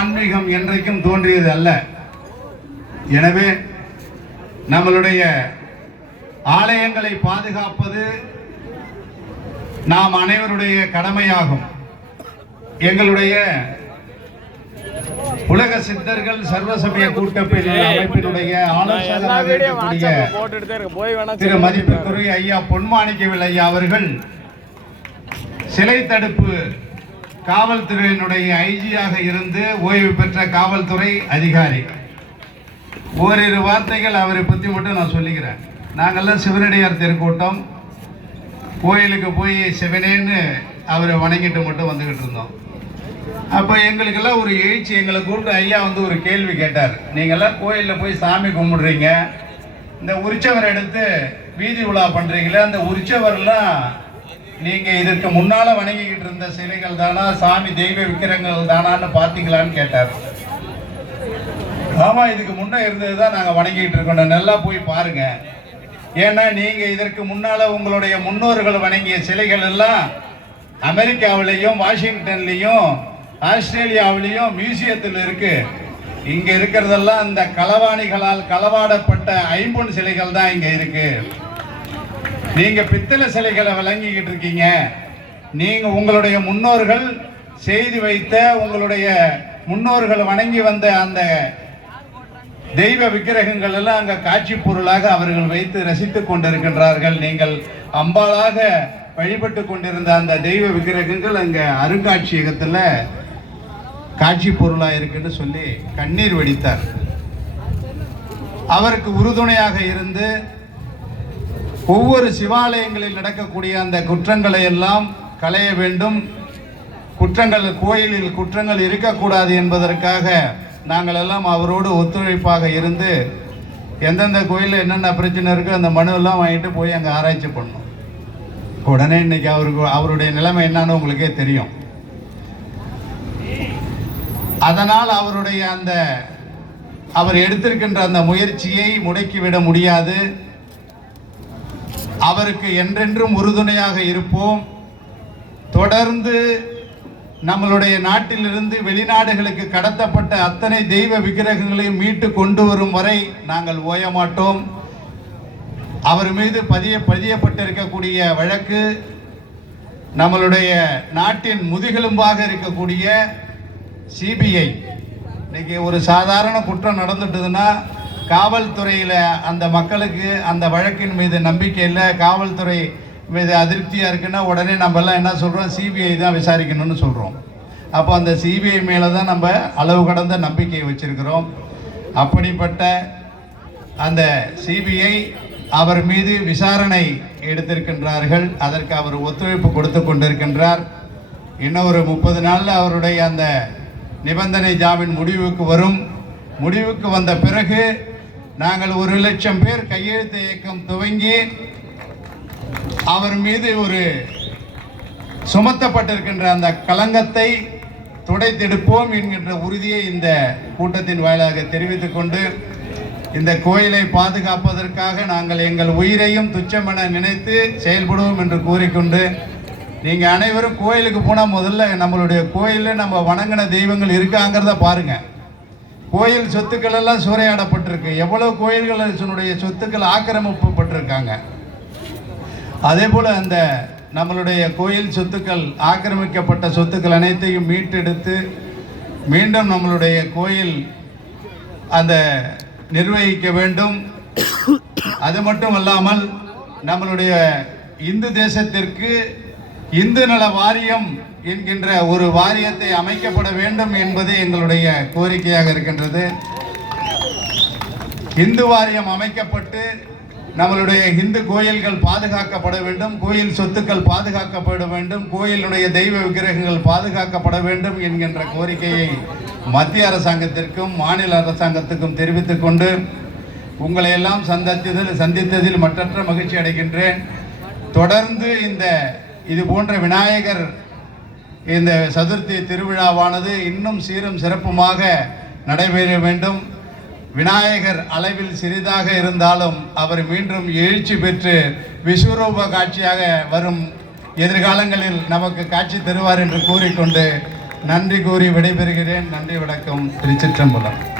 ஆன்மீகம் என்றைக்கும் தோன்றியது அல்ல. எனவே நம்மளுடைய ஆலயங்களை பாதுகாப்பது நாம் அனைவருடைய கடமையாகும். எங்களுடைய உலக சித்தர்கள் சர்வசமய கூட்டமைப்பினுடைய ஆலோசகராக இருக்கக்கூடிய திரு மதிப்புக்குரிய ஐயா பொன்மாணிக்கவேல் ஐயா அவர்கள் சிலை தடுப்பு காவல்துறையினுடைய ஐஜியாக இருந்து ஓய்வு பெற்ற காவல்துறை அதிகாரி. ஓரிரு வார்த்தைகள் அவரை பற்றி மட்டும் நான் சொல்லிக்கிறேன். நாங்கள்லாம் சிவனடியார் தெருக்கூட்டம் கோயிலுக்கு போய் சிவனேன்னு அவரை வணங்கிட்டு மட்டும் வந்துக்கிட்டு இருந்தோம். அப்போ எங்களுக்கெல்லாம் ஒரு எழுச்சி. எங்களை கூப்பிட்டு ஐயா ஒரு கேள்வி கேட்டார். நீங்கள்லாம் கோயிலில் போய் சாமி கும்பிடுறீங்க, இந்த உற்சவர் எடுத்து வீதி உலா பண்ணுறீங்களே, அந்த உற்சவர்லாம் நீங்கள் இதற்கு முன்னால் வணங்கிக்கிட்டு இருந்த சிலைகள் தானா, சாமி தெய்வ விக்கிரங்கள் தானான்னு பார்த்தீங்களான்னு கேட்டார். ஆமாம், இதுக்கு முன்னே இருந்தது தான் நாங்கள் வணங்கிக்கிட்டு இருக்கோம், நல்லா போய் பாருங்க. ஏன்னா நீங்கள் இதற்கு முன்னால் உங்களுடைய முன்னோர்கள் வணங்கிய சிலைகள் எல்லாம் அமெரிக்காவிலையும் வாஷிங்டன்லையும் ஆஸ்திரேலியாவிலையும் மியூசியத்தில் இருக்கு. இங்க இருக்கிறதெல்லாம் இந்த களவாணிகளால் களவாடப்பட்ட ஐம்பொன் சிலைகள் தான் இங்க இருக்கு. நீங்க பித்தளை சிலைகளை வழங்கிக்கிட்டு இருக்கீங்க. நீங்க உங்களுடைய முன்னோர்கள் செய்து வைத்த, உங்களுடைய முன்னோர்கள் வணங்கி வந்த அந்த தெய்வ விக்கிரகங்கள் எல்லாம் அங்க காட்சி பொருளாக அவர்கள் வைத்து ரசித்துக் கொண்டிருக்கின்றார்கள். நீங்கள் அம்பாளாக வழிபட்டு கொண்டிருந்த அந்த தெய்வ விக்கிரகங்கள் அங்க அருங்காட்சியகத்துல காட்சி பொருளா இருக்குன்னு சொல்லி கண்ணீர் வடித்தார். அவருக்கு உறுதுணையாக இருந்து ஒவ்வொரு சிவாலயங்களில் நடக்கக்கூடிய அந்த குற்றங்களை எல்லாம் களைய வேண்டும், குற்றங்கள் கோயிலில் குற்றங்கள் இருக்கக்கூடாது என்பதற்காக நாங்கள் எல்லாம் அவரோடு ஒத்துழைப்பாக இருந்து எந்தெந்த கோயிலில் என்னென்ன பிரச்சனை இருக்கோ அந்த மனு எல்லாம் வாங்கிட்டு போய் அங்கே ஆராய்ச்சி பண்ணோம். உடனே இன்னைக்கு அவருடைய நிலைமை என்னன்னு உங்களுக்கே தெரியும். அதனால் அவருடைய அவர் எடுத்திருக்கின்ற அந்த முயற்சியை முடக்கிவிட முடியாது. அவருக்கு என்றென்றும் உறுதுணையாக இருப்போம். தொடர்ந்து நம்மளுடைய நாட்டிலிருந்து வெளிநாடுகளுக்கு கடத்தப்பட்ட அத்தனை தெய்வ விக்கிரகங்களையும் மீட்டு கொண்டு வரும் வரை நாங்கள் ஓய மாட்டோம். அவர் மீது பதியப்பட்டிருக்கக்கூடிய வழக்கு நம்மளுடைய நாட்டின் முதுகெலும்பாக இருக்கக்கூடிய சிபிஐ. இன்னைக்கு ஒரு சாதாரண குற்றம் நடந்துட்டுதுன்னா காவல்துறையில் அந்த மக்களுக்கு அந்த வழக்கின் மீது நம்பிக்கை இல்லை, காவல்துறை மீது அதிருப்தியாக இருக்குன்னா உடனே நம்ம எல்லாம் என்ன சொல்கிறோம், சிபிஐ தான் விசாரிக்கணும்னு சொல்கிறோம். அப்போ அந்த சிபிஐ மேலே தான் நம்ம அளவு கடந்த நம்பிக்கையை வச்சிருக்கிறோம். அப்படிப்பட்ட அந்த சிபிஐ அவர் மீது விசாரணை எடுத்திருக்கின்றார்கள். அதற்கு அவர் ஒத்துழைப்பு கொடுத்து கொண்டிருக்கின்றார். இன்னும் ஒரு 30 நாளில் அவருடைய அந்த நிபந்தனை ஜாமீன் முடிவுக்கு வரும். முடிவுக்கு வந்த பிறகு நாங்கள் 1 லட்சம் பேர் கையெழுத்து இயக்கம் துவங்கி அவர் மீது ஒரு சுமத்தப்பட்டிருக்கின்ற அந்த களங்கத்தை துடைத்தெடுப்போம் என்கின்ற உறுதியை இந்த கூட்டத்தின் வாயிலாக தெரிவித்துக் கொண்டு, இந்த கோயிலை பாதுகாப்பதற்காக நாங்கள் எங்கள் உயிரையும் துச்சமென நினைத்து செயல்படுவோம் என்று கூறிக்கொண்டு, நீங்கள் அனைவரும் கோயிலுக்கு போனால் முதல்ல நம்மளுடைய கோயிலில் நம்ம வணங்கின தெய்வங்கள் இருக்காங்கிறத பாருங்க. கோயில் சொத்துக்கள் எல்லாம் சூறையாடப்பட்டிருக்கு. எவ்வளவு கோயில்களுடைய சொத்துக்கள் ஆக்கிரமிக்கப்பட்டிருக்காங்க. அதே போல் அந்த நம்மளுடைய கோயில் சொத்துக்கள், ஆக்கிரமிக்கப்பட்ட சொத்துக்கள் அனைத்தையும் மீட்டெடுத்து மீண்டும் நம்மளுடைய கோயில் அந்த நிர்வகிக்க வேண்டும். அது மட்டும் அல்லாமல் நம்மளுடைய இந்து தேசத்திற்கு இந்து நல வாரியம் என்கின்ற ஒரு வாரியத்தை அமைக்கப்பட வேண்டும் என்பது எங்களுடைய கோரிக்கையாக இருக்கின்றது. இந்து வாரியம் அமைக்கப்பட்டு நம்மளுடைய இந்து கோயில்கள் பாதுகாக்கப்பட வேண்டும், கோயில் சொத்துக்கள் பாதுகாக்கப்பட வேண்டும், கோயிலுடைய தெய்வ விக்கிரகங்கள் பாதுகாக்கப்பட வேண்டும் என்கின்ற கோரிக்கையை மத்திய அரசாங்கத்திற்கும் மாநில அரசாங்கத்துக்கும் தெரிவித்துக் கொண்டு, உங்களை எல்லாம் சந்தித்ததில் மற்றற்ற மகிழ்ச்சி அடைகின்றேன். தொடர்ந்து இது போன்ற விநாயகர் இந்த சதுர்த்தி திருவிழாவானது இன்னும் சீரும் சிறப்புமாக நடைபெற வேண்டும். விநாயகர் அளவில் சிறிதாக இருந்தாலும் அவர் மீண்டும் எழுச்சி பெற்று விஸ்வரூப காட்சியாக வரும் எதிர்காலங்களில் நமக்கு காட்சி தருவார் என்று கூறிக்கொண்டு நன்றி கூறி விடைபெறுகிறேன். நன்றி, வணக்கம். திருச்சிற்றம்பலம்.